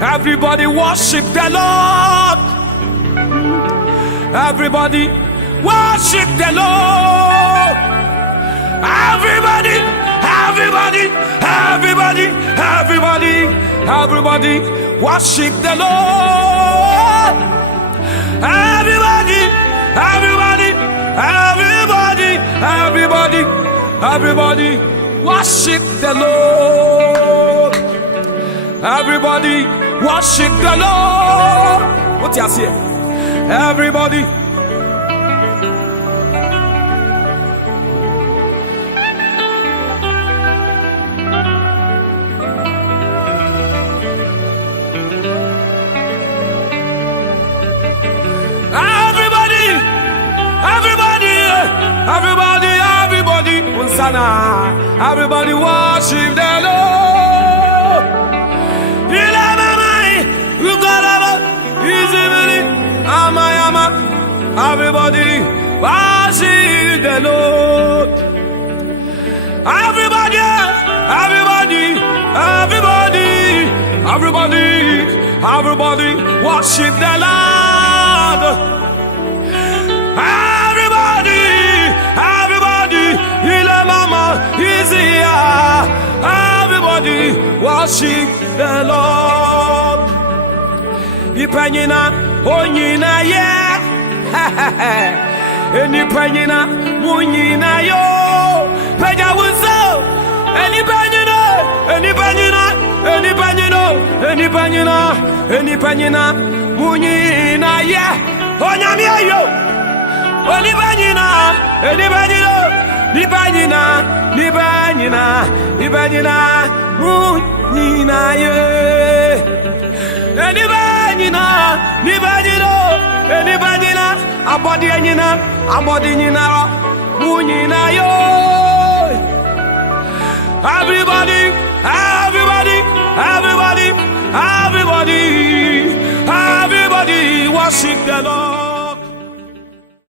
Everybody worship the Lord. Everybody worship the Lord. Everybody, everybody, everybody, everybody, everybody worship the Lord. Everybody, everybody, everybody, everybody, everybody worship the Lord. Everybody worship the Lord. What you say? Everybody. Everybody, everybody, everybody, everybody worship the Lord. Everybody worship the Lord. Everybody, everybody, everybody, everybody, everybody worship the Lord. Everybody, everybody, is here. Everybody worship the Lord. Ipanina, onyina, yeah. Anypanina, munyina, yo. Peja wuzo. Anypanina, anypanina, anypanina, anypanina, anypanina, munyina, yeah. Onyamia, yo. Onipanina, anypanina, nipanina, nipanina, nipanina, munyina, yeah. Anypanina, nipanina. Anybody na abodi anyina abodi nyina munyina yo. Everybody, everybody, everybody, everybody, everybody worship the Lord.